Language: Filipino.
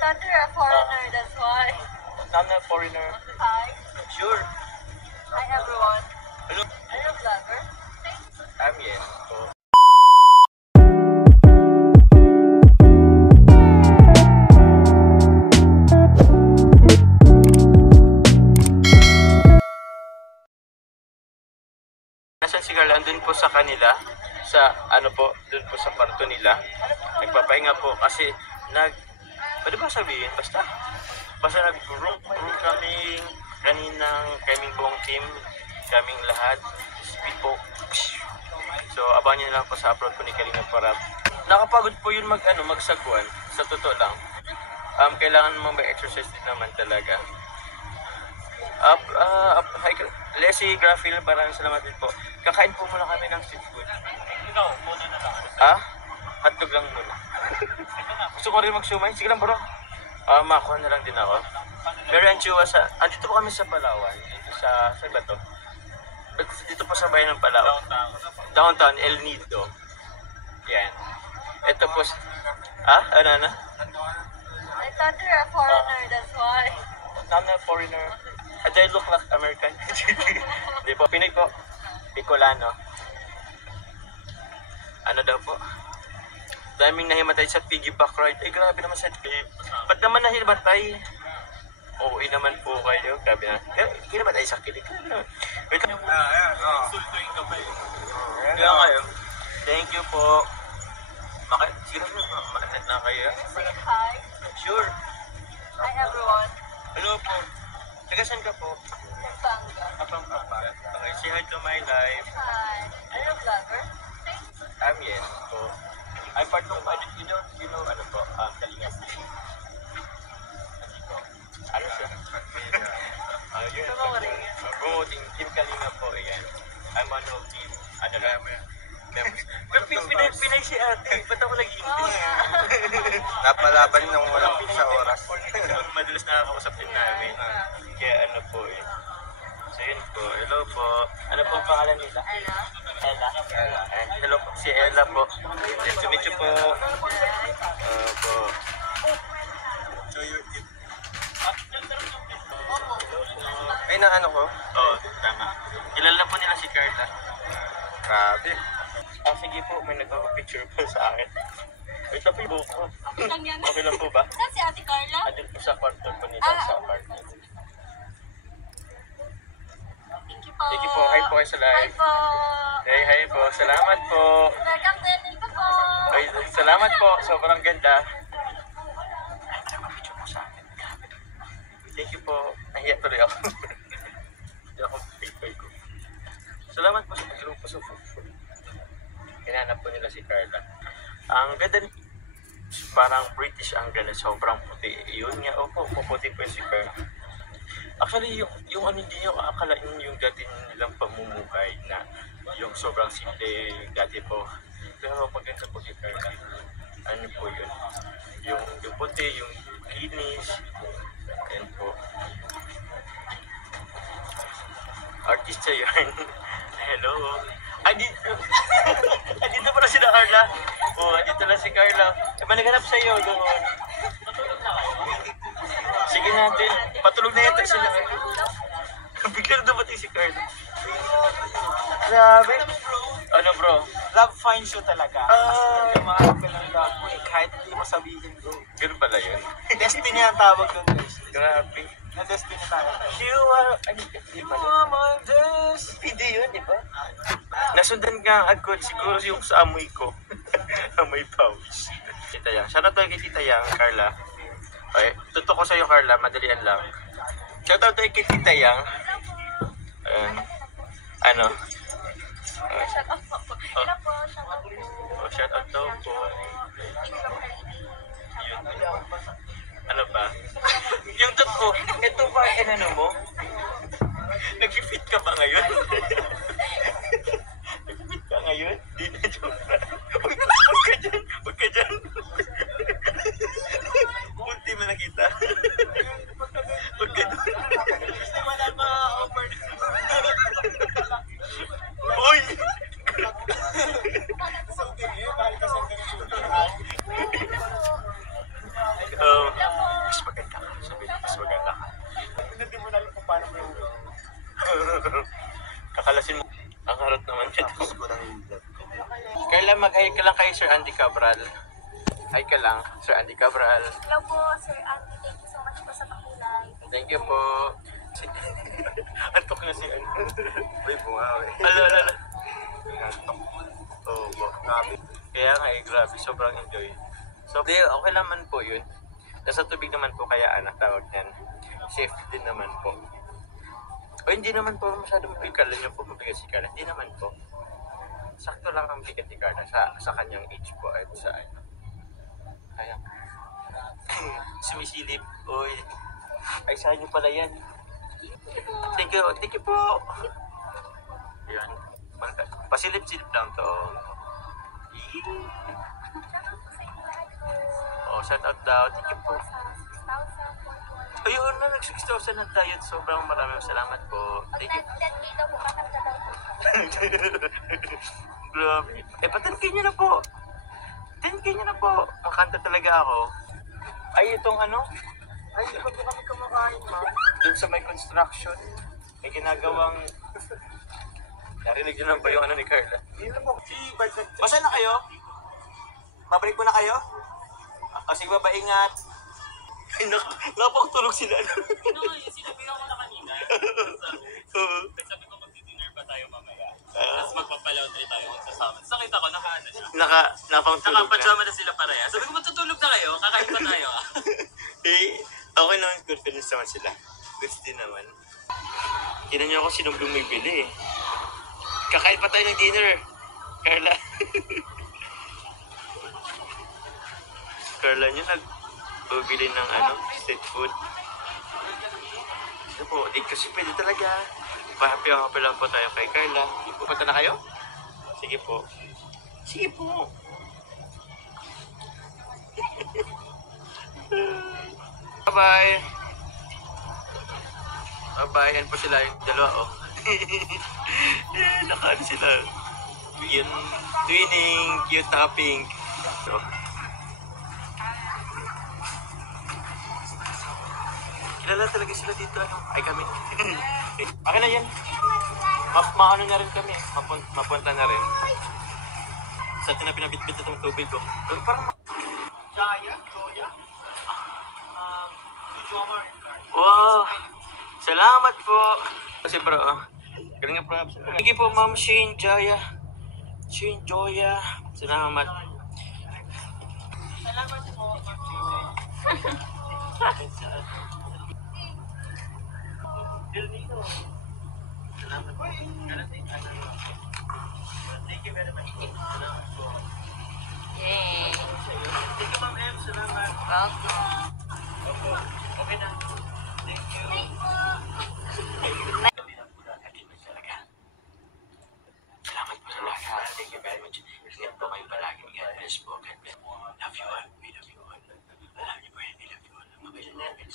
thought you're a foreigner, that's why. I'm not a foreigner. Hi. Sure. Hi everyone. Hello. Are you a vlogger? Yes. So, nasan si Carla? Andun po sa kanila. Sa ano po, doon po sa kwarto nila. Nagpapahinga po kasi pwede ba sabihin? Basta nag-room kaming kaming buong team, kaming lahat. Speed po. So, abangan nyo lang po sa upload po ni Kalinga Parab. Nakapagod po yun magsagwan. Sa totoo lang. Kailangan mo mag-exercise din naman talaga. Leslie, Graphil, maraming salamat din po. Kakain po muna kami ng street food. Ikaw, muna na lang. Hotdog lang muna. Gusto ko rin mag-sumay. Sige lang bro. Makakuha na lang din ako. Pero ang chua andito po kami sa Palawan. Dito sa ba to? Dito po sa bayan ng Palawan. Downtown, El Nido. Yan. Ito po. Ano? I thought you're a foreigner, that's why. I'm not a foreigner. I look like American. Hindi po. Pinay po. Bicolano. Ano daw po? Daming nahimatay sa piggyback ride. Ay, grabe naman sa pig. Ba't naman nahimatay? Oo, naman po kayo. Grabe na. Hinamatay sa kilig. Wait lang. Sultuin ka pa eh. Kaya ngayon. Thank you po. Siguro makalit na kayo. Say hi. Sure. Hi everyone. Hello po. Tagasan ka po? Pampanga. Pampanga. Okay, say hi to my life. Hi. Are you a vlogger? Yes po. I'm part of, you know, ano po, Kalinga. Ano siya? Promoting Team Kalinga po, ayan. I'm one of team, members. Pinay si ate, ba't ako nag-iintay? Napalaban ng walang sa oras. Madalas nakakausap din namin. Kaya ano po eh. So yun po, hello po. Ano po ang pangalan nila? Ella. Hello po, si Ella po. Nice to meet you po. Po. Ay, na ano ko? Oo, tama. Kilala po nila si Carla. Grabe. Sige po, may nagpapapicture po sa akin. Ito po yung buhok ko. Lang yan. Okay lang po ba? Saan si Ate Carla? Andun po sa kwarto po nila sa apartment. Thank you po. Thank you po. Hi po kayo sa Hi live. po. Hi po. Salamat po. Welcome to Thank you po. Ay, salamat po. Sobrang ganda. Thank you po. Nahiya tuloy ako. Hindi ako pay ko. Salamat po sa pag-grupo sa food. Hinanap po nila si Carla. Ang ganda, parang British ang ganda. Sobrang puti. Yun nga. Opo, puputi po si Carla. Actually, yung ano din yung akalain yung dati nilang pamumukay na yung sobrang simple dati po. Pero maganda po si Carla. Ano po yun? Yung puti, yung kinis. Ayan po. Artista yan. Hello. Dito pala si Carla. Dito na si Carla. Managanap sa iyo doon. Sige natin. Patulog na yata sila. Bigla na dumating si Carla. Grabe. Ano bro? Love finds you talaga. Mahal ka ng love mo eh. Kahit hindi mo sabihin bro. Ganun pala yun. Destiny ang tawag doon guys. Grabe. Na destiny tayo. You are... You are my destiny. Hindi yun, di ba? Nasundan ka agad siguro yung sa amoy ko. Amoy pouch. Tita Yang. Shoutout tayo kay Tita Yang, Carla. Okay. Tutok ko sa'yo, Carla. Madalian lang. Shoutout tayo kay Tita Yang. Ano? Shout out po. Hello po. Shout out po. Shoutout daw po. Yun. Ano ba? Yung totoo. Ito ba, ano mo? Nag-fit ka ba ngayon? Nag-fit ka ngayon? Di na joke na. Huwag ka dyan. Huwag ka dyan. Punti mo nakita. Huwag ka dyan. Wala ma-offer. Uy! mag-hi ka lang kay Sir Andy Cabral. Hi ka lang, Sir Andy Cabral. Hello po, Sir Andy. Thank you so much po sa pakulay. Thank you po. Antok na si ano. Uy, bungaw eh. Ala. Nantok. Oo po. Kaya nga grabe, sobrang enjoy. So, okay naman po yun. Nasa tubig naman po kaya anak tawag niyan. Safe din naman po. O hindi naman po masyadong mabigat. Kala niyo po mabigat si Carla. Hindi naman po. Sakto lang ang bigat ni Carla sa kanyang age po at sa ano. Kaya, sumisilip. Oy, ay saan niyo pala yan? Thank you po. Yan. Pasilip-silip lang to. Oh, shout out daw. Thank you po. Ayun na, nag-6,000 na tayo. Sobrang maraming salamat po. Thank you. 10K daw po, kakanta daw po. Grabe. Pa-10K nyo na po. 10K nyo na po. Makanta talaga ako. Ay, itong ano? Ay, hindi pa po kami kumakain, ma'am. Doon sa may construction. May ginagawang... Narinig nyo lang ba yung ano ni Carla? Basta na kayo? Babalik mo na kayo? O sige ba, ingat. Ay, napakatulog sila. Sinabihan ko na kanina. Sabi ko magdi-dinner pa tayo mamaya. Tapos magpapalaundry tayo magsasama. Tapos nakita ko, naka-ano siya. Napakatulog na. Nakapajama na sila pareha. Sabi ko, matutulog na kayo? Kakain pa tayo ah. Okay naman, confidence naman sila. Goods din naman. Tinan niyo ako sinong bumibili eh. Kakain pa tayo ng dinner. Carla. Carla niyo nagbibili ng ano, street food. Ito po, di kasi pwede talaga. Pahapi lang po tayo kay Carla. Pupunta na kayo? Sige po. Sige po. Bye-bye. Bye-bye. Yan po sila yung dalawa, oh. Nakaano sila. Yun, twinning, cute na pink. So, kilala talaga sila dito, ano? Ay, kami. Akin na yan. Maano na rin kami. Mapunta na rin. Sa atin na pinabitbit itong tubig ko. Pero parang... Wow! Salamat po! Kasi bro, galing nga props. Thank you po, Ma'am Shane Joya. Shane Joya. Salamat. Salamat po. Salamat po. Thank you very much po. Salamat po. Yay. Thank you, Ma'am M. Salamat. Welcome. Opo. Okay na. Thank you. Salamat po sa lahat. Thank you very much. Ingat po kayo palagi. God bless po. God bless. Love you all. We love you all. Alam niyo po yan. We love you all. Mabay na natin.